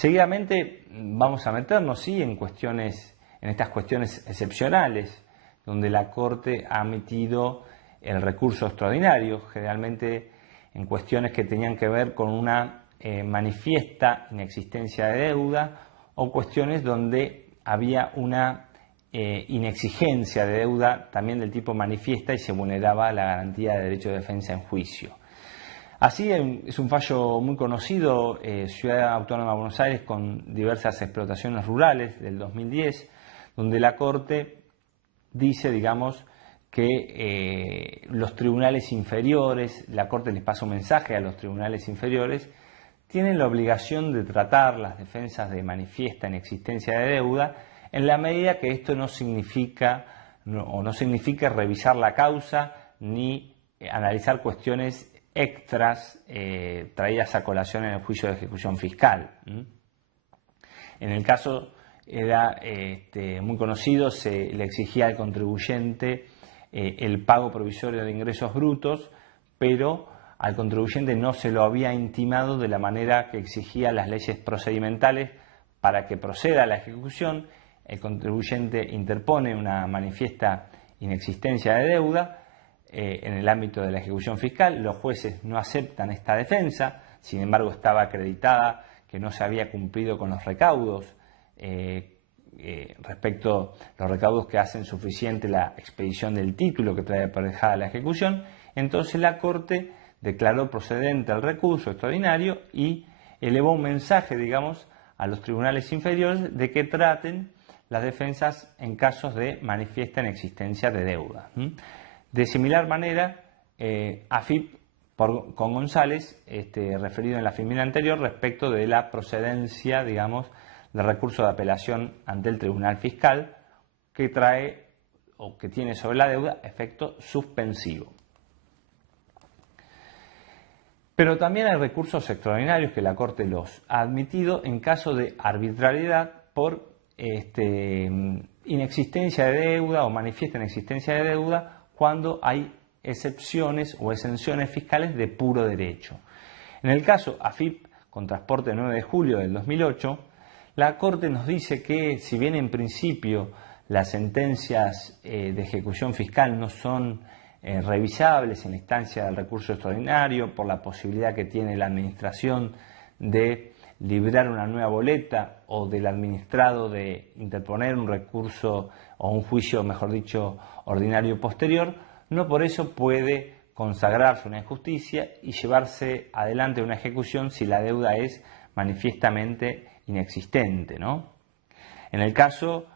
Seguidamente vamos a meternos en estas cuestiones excepcionales, donde la Corte ha emitido el recurso extraordinario, generalmente en cuestiones que tenían que ver con una manifiesta inexistencia de deuda o cuestiones donde había una inexigencia de deuda también del tipo manifiesta y se vulneraba la garantía de derecho de defensa en juicio. Así es un fallo muy conocido, Ciudad Autónoma de Buenos Aires con diversas explotaciones rurales del 2010, donde la Corte dice, digamos, que los tribunales inferiores, la Corte les pasa un mensaje a los tribunales inferiores, tienen la obligación de tratar las defensas de manifiesta inexistencia de deuda en la medida que esto no significa revisar la causa ni analizar cuestiones extras traídas a colación en el juicio de ejecución fiscal. En el caso era muy conocido, se le exigía al contribuyente el pago provisorio de ingresos brutos, pero al contribuyente no se lo había intimado de la manera que exigían las leyes procedimentales para que proceda a la ejecución. El contribuyente interpone una manifiesta inexistencia de deuda en el ámbito de la ejecución fiscal. Los jueces no aceptan esta defensa, sin embargo estaba acreditada que no se había cumplido con los recaudos respecto a los recaudos que hacen suficiente la expedición del título que trae aparejada la ejecución. Entonces la Corte declaró procedente el recurso extraordinario y elevó un mensaje, digamos, a los tribunales inferiores de que traten las defensas en casos de manifiesta inexistencia de deuda. De similar manera, AFIP con González, referido en la filmina anterior, respecto de la procedencia, digamos, del recurso de apelación ante el Tribunal Fiscal que trae o que tiene sobre la deuda efecto suspensivo. Pero también hay recursos extraordinarios que la Corte los ha admitido en caso de arbitrariedad por inexistencia de deuda o manifiesta inexistencia de deuda cuando hay excepciones o exenciones fiscales de puro derecho. En el caso AFIP con transporte 9 de julio del 2008, la Corte nos dice que si bien en principio las sentencias de ejecución fiscal no son revisables en la instancia del recurso extraordinario por la posibilidad que tiene la administración de librar una nueva boleta o del administrado de interponer un recurso o un juicio, mejor dicho, ordinario posterior, no por eso puede consagrarse una injusticia y llevarse adelante una ejecución si la deuda es manifiestamente inexistente, ¿no? En el caso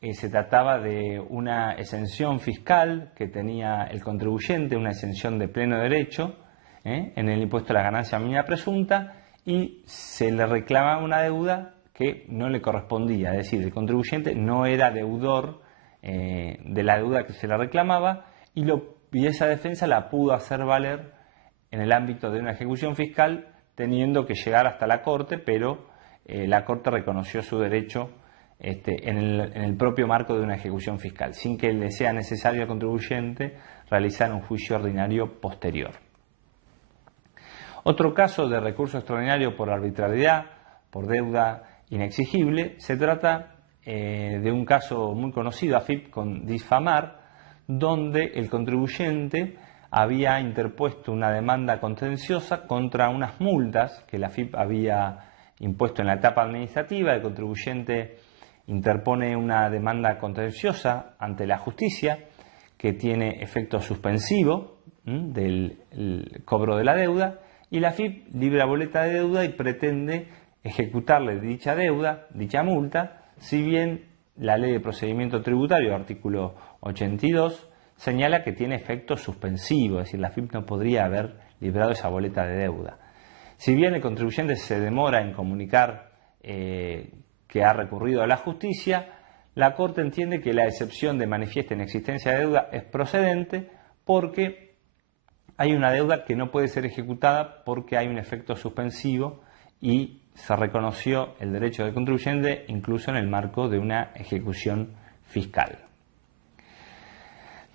se trataba de una exención fiscal que tenía el contribuyente, una exención de pleno derecho en el impuesto a la ganancia mínima presunta, y se le reclamaba una deuda que no le correspondía, es decir, el contribuyente no era deudor de la deuda que se le reclamaba y esa defensa la pudo hacer valer en el ámbito de una ejecución fiscal teniendo que llegar hasta la Corte, pero la Corte reconoció su derecho en el propio marco de una ejecución fiscal, sin que le sea necesario al contribuyente realizar un juicio ordinario posterior. Otro caso de recurso extraordinario por arbitrariedad, por deuda inexigible, se trata de un caso muy conocido, AFIP con Disfamar, donde el contribuyente había interpuesto una demanda contenciosa contra unas multas que la AFIP había impuesto en la etapa administrativa. El contribuyente interpone una demanda contenciosa ante la justicia que tiene efecto suspensivo del cobro de la deuda, y la AFIP libra boleta de deuda y pretende ejecutarle dicha deuda, dicha multa, si bien la Ley de Procedimiento Tributario, artículo 82, señala que tiene efecto suspensivo, es decir, la AFIP no podría haber librado esa boleta de deuda. Si bien el contribuyente se demora en comunicar que ha recurrido a la justicia, la Corte entiende que la excepción de manifiesta inexistencia de deuda es procedente porque hay una deuda que no puede ser ejecutada porque hay un efecto suspensivo y se reconoció el derecho del contribuyente incluso en el marco de una ejecución fiscal.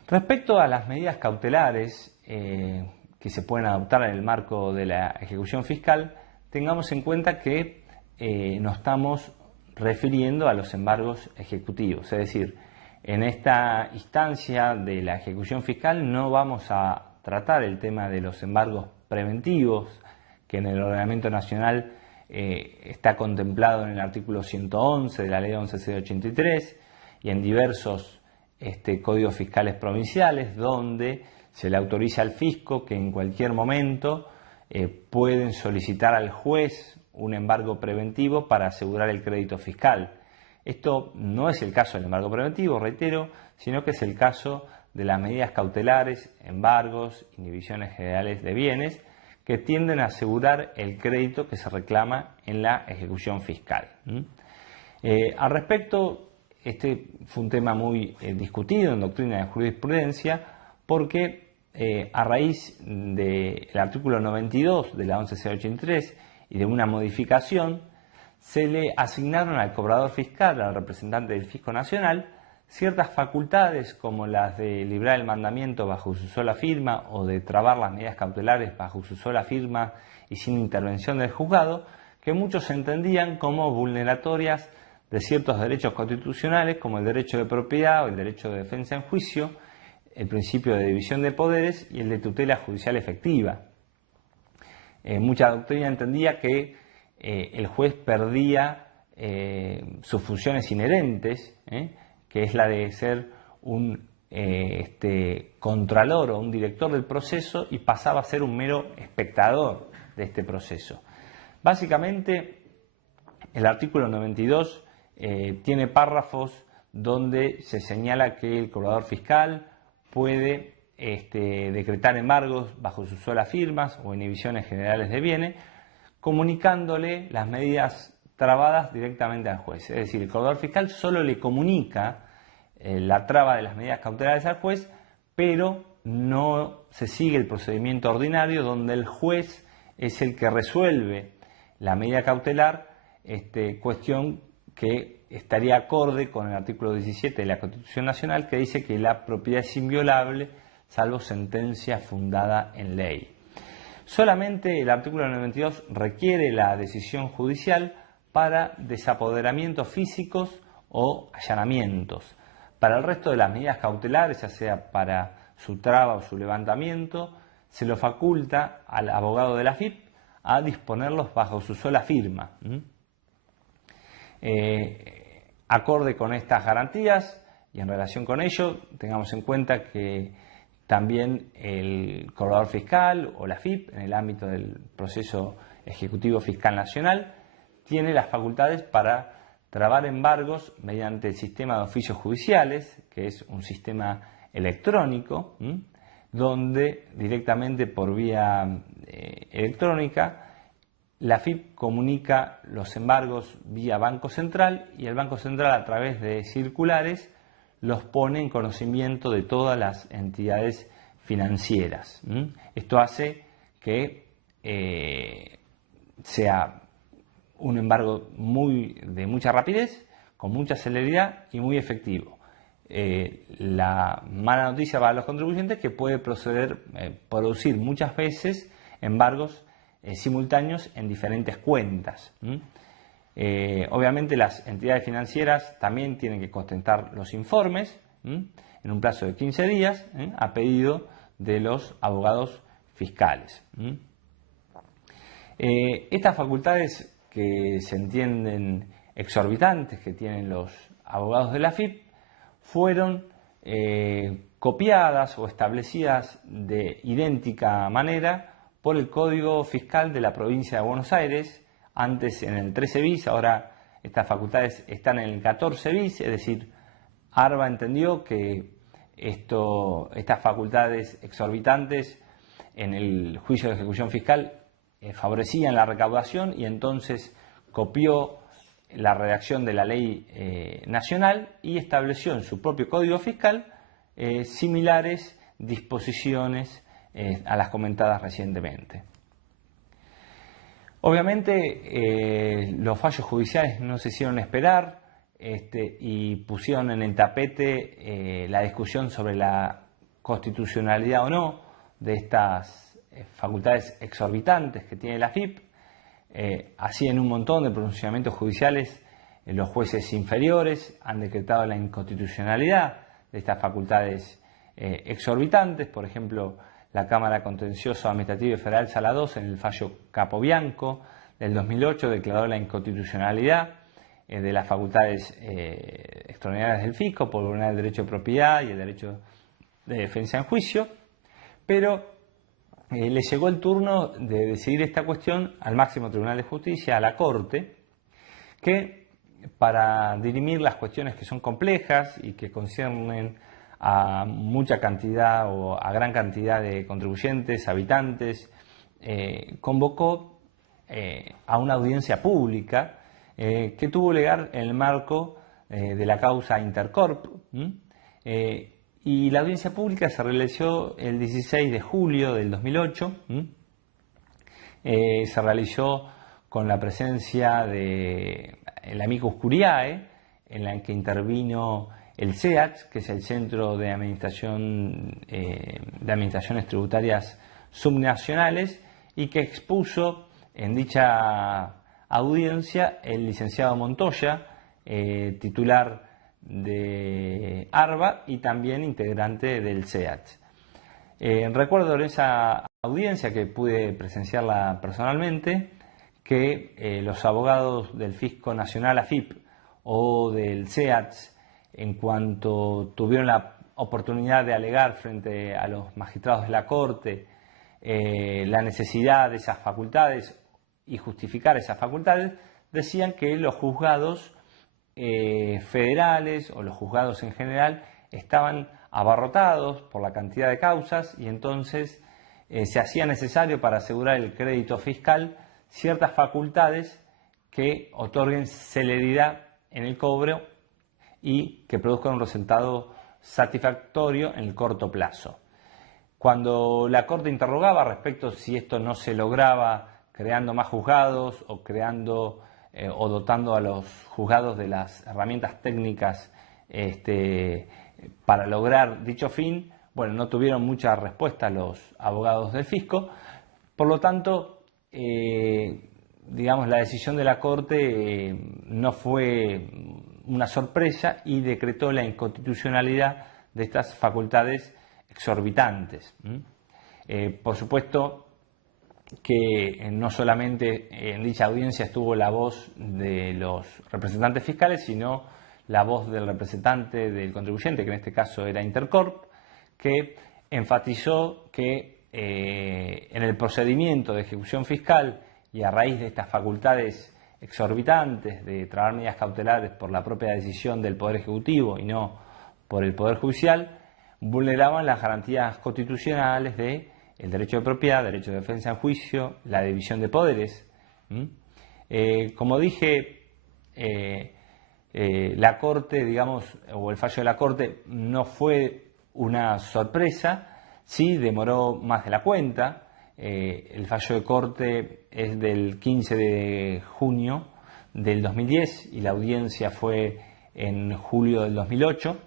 Respecto a las medidas cautelares que se pueden adoptar en el marco de la ejecución fiscal, tengamos en cuenta que nos estamos refiriendo a los embargos ejecutivos. Es decir, en esta instancia de la ejecución fiscal no vamos a tratar el tema de los embargos preventivos, que en el ordenamiento nacional está contemplado en el artículo 111 de la ley 11.083 y en diversos códigos fiscales provinciales, donde se le autoriza al fisco que en cualquier momento pueden solicitar al juez un embargo preventivo para asegurar el crédito fiscal. Esto no es el caso del embargo preventivo, reitero, sino que es el caso de las medidas cautelares, embargos, inhibiciones generales de bienes, que tienden a asegurar el crédito que se reclama en la ejecución fiscal. Al respecto, este fue un tema muy discutido en doctrina de jurisprudencia, porque a raíz del artículo 92 de la 11.083 y de una modificación, se le asignaron al cobrador fiscal, al representante del Fisco Nacional, ciertas facultades como las de librar el mandamiento bajo su sola firma o de trabar las medidas cautelares bajo su sola firma y sin intervención del juzgado, que muchos entendían como vulneratorias de ciertos derechos constitucionales como el derecho de propiedad o el derecho de defensa en juicio, el principio de división de poderes y el de tutela judicial efectiva. Mucha doctrina entendía que el juez perdía sus funciones inherentes, que es la de ser un contralor o un director del proceso, y pasaba a ser un mero espectador de este proceso. Básicamente, el artículo 92 tiene párrafos donde se señala que el cobrador fiscal puede decretar embargos bajo sus solas firmas o inhibiciones generales de bienes, comunicándole las medidas trabadas directamente al juez. Es decir, el cobrador fiscal solo le comunica la traba de las medidas cautelares al juez, pero no se sigue el procedimiento ordinario donde el juez es el que resuelve la medida cautelar, cuestión que estaría acorde con el artículo 17 de la Constitución Nacional, que dice que la propiedad es inviolable salvo sentencia fundada en ley. Solamente el artículo 92 requiere la decisión judicial para desapoderamientos físicos o allanamientos. Para el resto de las medidas cautelares, ya sea para su traba o su levantamiento, se lo faculta al abogado de la FIP a disponerlos bajo su sola firma. Acorde con estas garantías y en relación con ello, tengamos en cuenta que también el cobrador fiscal o la FIP, en el ámbito del proceso ejecutivo fiscal nacional, tiene las facultades para trabar embargos mediante el sistema de oficios judiciales, que es un sistema electrónico, donde directamente por vía electrónica la FIP comunica los embargos vía Banco Central, y el Banco Central, a través de circulares, los pone en conocimiento de todas las entidades financieras. Esto hace que sea un embargo de mucha rapidez, con mucha celeridad y muy efectivo. La mala noticia para los contribuyentes es que puede producir muchas veces embargos simultáneos en diferentes cuentas. Obviamente las entidades financieras también tienen que contentar los informes en un plazo de 15 días a pedido de los abogados fiscales. Estas facultades que se entienden exorbitantes que tienen los abogados de la FIP fueron copiadas o establecidas de idéntica manera por el Código Fiscal de la provincia de Buenos Aires, antes en el 13 bis, ahora estas facultades están en el 14 bis, es decir, ARBA entendió que estas facultades exorbitantes en el juicio de ejecución fiscal favorecían la recaudación, y entonces copió la redacción de la ley nacional y estableció en su propio Código Fiscal similares disposiciones a las comentadas recientemente. Obviamente los fallos judiciales no se hicieron esperar y pusieron en el tapete la discusión sobre la constitucionalidad o no de estas facultades exorbitantes que tiene la FIP. Así, en un montón de pronunciamientos judiciales, los jueces inferiores han decretado la inconstitucionalidad de estas facultades exorbitantes. Por ejemplo, la Cámara Contencioso Administrativa Federal Sala 2, en el fallo Capobianco del 2008, declaró la inconstitucionalidad de las facultades extraordinarias del fisco por vulnerar el derecho de propiedad y el derecho de defensa en juicio, pero le llegó el turno de decidir esta cuestión al máximo Tribunal de Justicia, a la Corte, que para dirimir las cuestiones que son complejas y que conciernen a mucha cantidad o a gran cantidad de contribuyentes, habitantes, convocó a una audiencia pública que tuvo lugar en el marco de la causa Intercorp. Y la audiencia pública se realizó el 16 de julio del 2008. Se realizó con la presencia del amicus curiae, en la que intervino el CEAT, que es el Centro de Administraciones Tributarias Subnacionales, y que expuso en dicha audiencia el licenciado Montoya, titular de ARBA y también integrante del CEAT. Recuerdo en esa audiencia, que pude presenciarla personalmente, que los abogados del Fisco Nacional AFIP o del CEAT, en cuanto tuvieron la oportunidad de alegar frente a los magistrados de la Corte la necesidad de esas facultades y justificar esas facultades, decían que los juzgados federales o los juzgados en general estaban abarrotados por la cantidad de causas, y entonces se hacía necesario, para asegurar el crédito fiscal, ciertas facultades que otorguen celeridad en el cobro y que produzcan un resultado satisfactorio en el corto plazo. Cuando la Corte interrogaba respecto si esto no se lograba creando más juzgados o creando o dotando a los juzgados de las herramientas técnicas para lograr dicho fin, bueno, no tuvieron mucha respuesta los abogados del fisco. Por lo tanto, digamos, la decisión de la Corte no fue una sorpresa y decretó la inconstitucionalidad de estas facultades exorbitantes. Por supuesto que no solamente en dicha audiencia estuvo la voz de los representantes fiscales, sino la voz del representante del contribuyente, que en este caso era Intercorp, que enfatizó que en el procedimiento de ejecución fiscal y a raíz de estas facultades exorbitantes de trabar medidas cautelares por la propia decisión del Poder Ejecutivo y no por el Poder Judicial, vulneraban las garantías constitucionales de el derecho de propiedad, derecho de defensa en juicio, la división de poderes. Como dije, la Corte, digamos, o el fallo de la Corte no fue una sorpresa, sí demoró más de la cuenta. El fallo de Corte es del 15 de junio del 2010 y la audiencia fue en julio del 2008.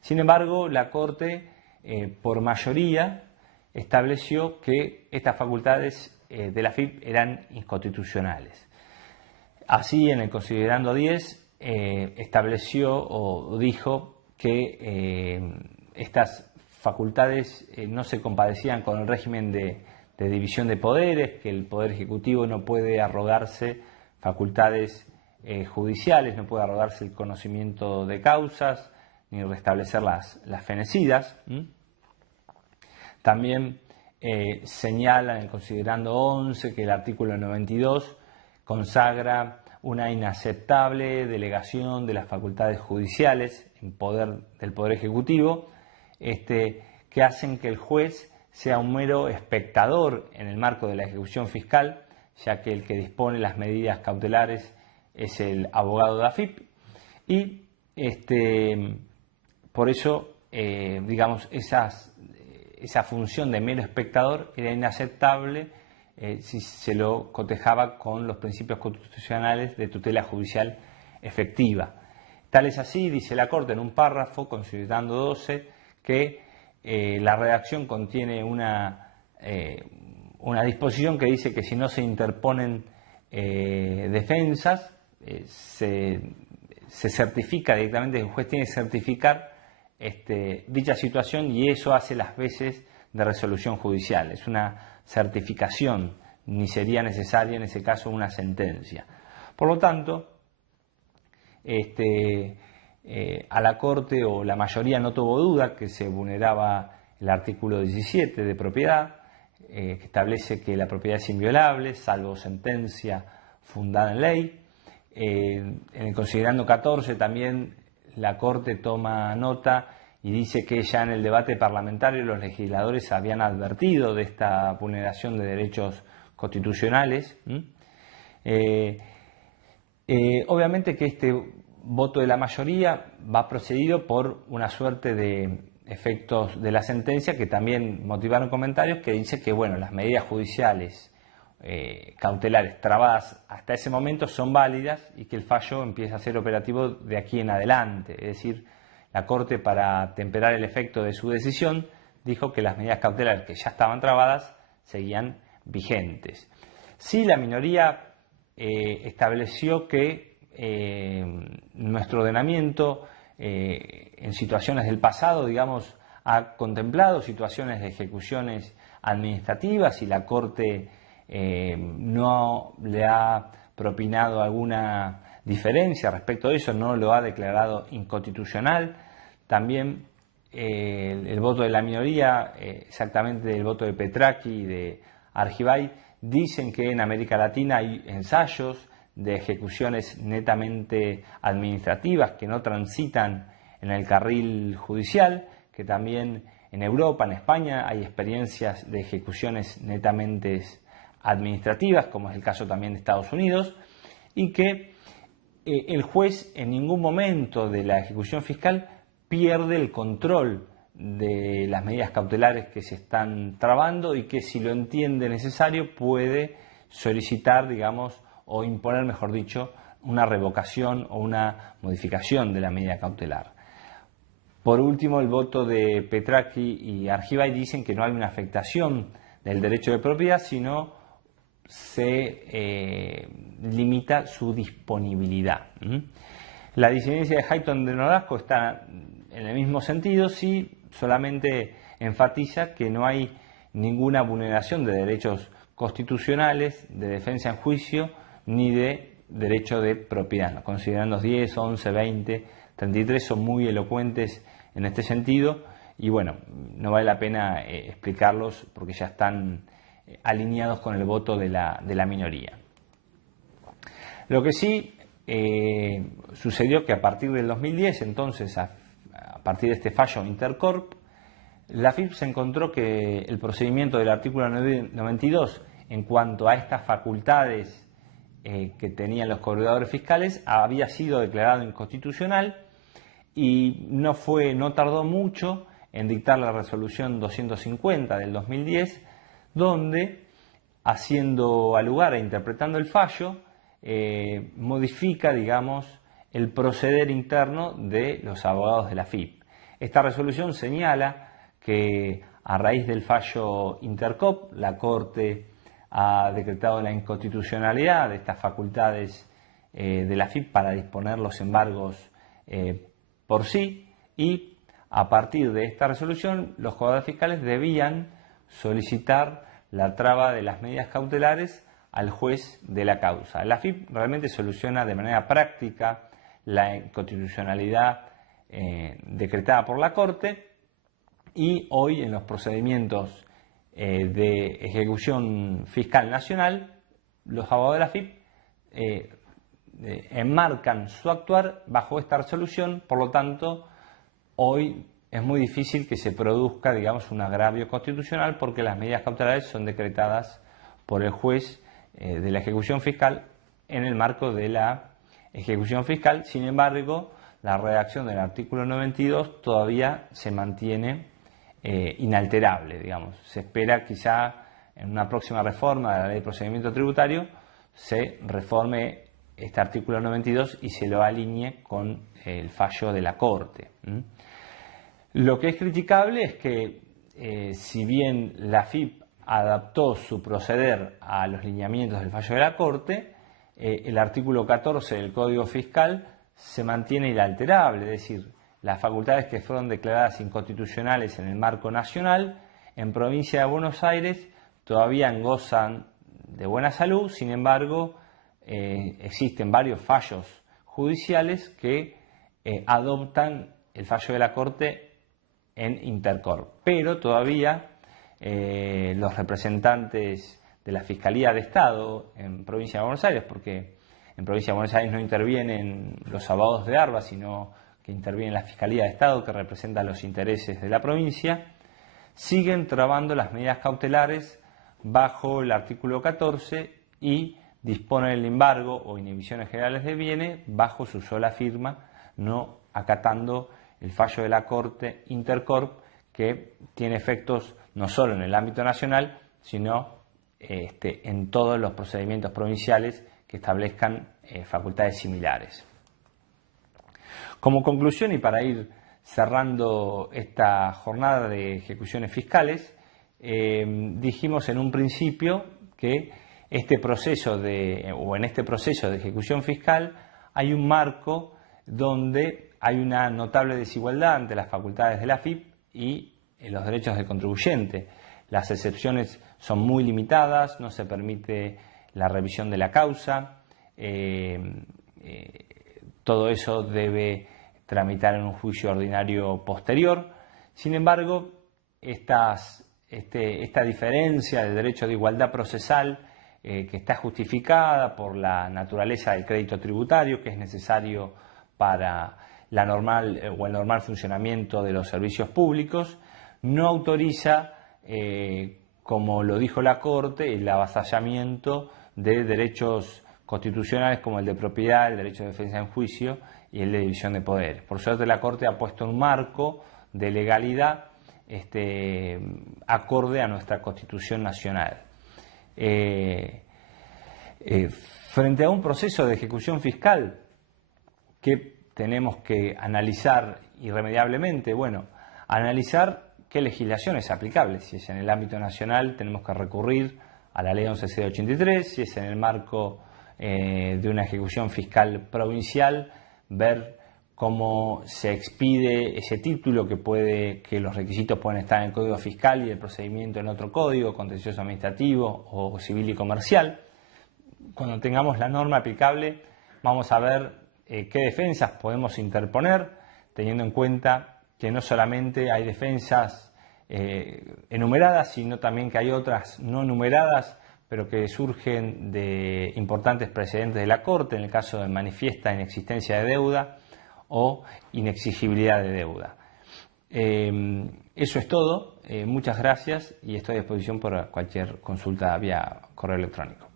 Sin embargo, la Corte, por mayoría, estableció que estas facultades de la AFIP eran inconstitucionales. Así, en el considerando 10, estableció o dijo que estas facultades no se compadecían con el régimen de división de poderes, que el Poder Ejecutivo no puede arrogarse facultades judiciales, no puede arrogarse el conocimiento de causas, ni restablecer las fenecidas. También señala en el considerando 11 que el artículo 92 consagra una inaceptable delegación de las facultades judiciales en poder del Poder Ejecutivo, que hacen que el juez sea un mero espectador en el marco de la ejecución fiscal, ya que el que dispone las medidas cautelares es el abogado de AFIP, y por eso, digamos, esa función de mero espectador era inaceptable si se lo cotejaba con los principios constitucionales de tutela judicial efectiva. Tal es así, dice la Corte en un párrafo, considerando 12, que la redacción contiene una disposición que dice que si no se interponen defensas, se certifica directamente, el juez tiene que certificar dicha situación, y eso hace las veces de resolución judicial. Es una certificación, ni sería necesaria en ese caso una sentencia. Por lo tanto, a la Corte, o la mayoría, no tuvo duda que se vulneraba el artículo 17 de propiedad, que establece que la propiedad es inviolable, salvo sentencia fundada en ley. En el considerando 14 también la Corte toma nota y dice que ya en el debate parlamentario los legisladores habían advertido de esta vulneración de derechos constitucionales. Obviamente que este voto de la mayoría va precedido por una suerte de efectos de la sentencia que también motivaron comentarios, que dice que bueno, las medidas judiciales cautelares trabadas hasta ese momento son válidas y que el fallo empieza a ser operativo de aquí en adelante. Es decir, la Corte, para temperar el efecto de su decisión, dijo que las medidas cautelares que ya estaban trabadas seguían vigentes. Sí, la minoría estableció que nuestro ordenamiento en situaciones del pasado, digamos, ha contemplado situaciones de ejecuciones administrativas y la Corte no le ha propinado alguna diferencia respecto a eso, no lo ha declarado inconstitucional. También el voto de la minoría, exactamente el voto de Petracchi y de Argibay, dicen que en América Latina hay ensayos de ejecuciones netamente administrativas que no transitan en el carril judicial, que también en Europa, en España, hay experiencias de ejecuciones netamente administrativas, como es el caso también de Estados Unidos, y que el juez en ningún momento de la ejecución fiscal pierde el control de las medidas cautelares que se están trabando, y que si lo entiende necesario puede solicitar, digamos, o imponer, mejor dicho, una revocación o una modificación de la medida cautelar. Por último, el voto de Petracchi y Argibay dicen que no hay una afectación del derecho de propiedad, sino se limita su disponibilidad. La disidencia de Hayton de Nolasco está en el mismo sentido, sí, solamente enfatiza que no hay ninguna vulneración de derechos constitucionales, de defensa en juicio, ni de derecho de propiedad. Los considerandos 10, 11, 20, 33 son muy elocuentes en este sentido, y bueno, no vale la pena explicarlos porque ya están alineados con el voto de la minoría. Lo que sí sucedió que a partir del 2010, entonces a partir de este fallo Intercorp, la AFIP se encontró que el procedimiento del artículo 92 en cuanto a estas facultades que tenían los corredores fiscales había sido declarado inconstitucional, y no tardó mucho en dictar la resolución 250 del 2010, donde, haciendo al lugar e interpretando el fallo, modifica, digamos, el proceder interno de los abogados de la AFIP. Esta resolución señala que a raíz del fallo Intercorp, la Corte ha decretado la inconstitucionalidad de estas facultades de la AFIP para disponer los embargos por sí, y a partir de esta resolución los juzgados fiscales debían solicitar la traba de las medidas cautelares al juez de la causa. La AFIP realmente soluciona de manera práctica la inconstitucionalidad decretada por la Corte, y hoy en los procedimientos de ejecución fiscal nacional, los abogados de la AFIP enmarcan su actuar bajo esta resolución. Por lo tanto, hoy es muy difícil que se produzca, digamos, un agravio constitucional, porque las medidas cautelares son decretadas por el juez de la ejecución fiscal en el marco de la ejecución fiscal. Sin embargo, la redacción del artículo 92 todavía se mantiene inalterable, digamos. Se espera quizá en una próxima reforma de la Ley de Procedimiento Tributario se reforme este artículo 92 y se lo alinee con el fallo de la Corte. Lo que es criticable es que si bien la AFIP adaptó su proceder a los lineamientos del fallo de la Corte, el artículo 14 del Código Fiscal se mantiene inalterable, es decir, las facultades que fueron declaradas inconstitucionales en el marco nacional, en provincia de Buenos Aires todavía gozan de buena salud. Sin embargo, existen varios fallos judiciales que adoptan el fallo de la Corte en Intercorp, pero todavía los representantes de la Fiscalía de Estado en provincia de Buenos Aires, porque en provincia de Buenos Aires no intervienen los abogados de ARBA, sino que interviene la Fiscalía de Estado, que representa los intereses de la provincia, siguen trabando las medidas cautelares bajo el artículo 14 y disponen el embargo o inhibiciones generales de bienes bajo su sola firma, no acatando el fallo de la Corte Intercorp, que tiene efectos no solo en el ámbito nacional, sino en todos los procedimientos provinciales que establezcan facultades similares. Como conclusión, y para ir cerrando esta jornada de ejecuciones fiscales, dijimos en un principio que en este proceso de ejecución fiscal hay un marco donde hay una notable desigualdad entre las facultades de la AFIP y los derechos del contribuyente. Las excepciones son muy limitadas, no se permite la revisión de la causa, todo eso debe tramitar en un juicio ordinario posterior. Sin embargo, esta diferencia del derecho de igualdad procesal, que está justificada por la naturaleza del crédito tributario, que es necesario para el normal funcionamiento de los servicios públicos, no autoriza, como lo dijo la Corte, el avasallamiento de derechos constitucionales como el de propiedad, el derecho de defensa en juicio y el de división de poderes. Por suerte, la Corte ha puesto un marco de legalidad acorde a nuestra Constitución Nacional. Frente a un proceso de ejecución fiscal que tenemos que analizar irremediablemente, analizar qué legislación es aplicable. Si es en el ámbito nacional, tenemos que recurrir a la Ley 11C de 83, si es en el marco de una ejecución fiscal provincial, ver cómo se expide ese título, que los requisitos pueden estar en el Código Fiscal y el procedimiento en otro código, contencioso administrativo o civil y comercial. Cuando tengamos la norma aplicable, vamos a ver qué defensas podemos interponer, teniendo en cuenta que no solamente hay defensas enumeradas, sino también que hay otras no enumeradas, pero que surgen de importantes precedentes de la Corte, en el caso de manifiesta inexistencia de deuda o inexigibilidad de deuda. Eso es todo. Muchas gracias y estoy a disposición por cualquier consulta vía correo electrónico.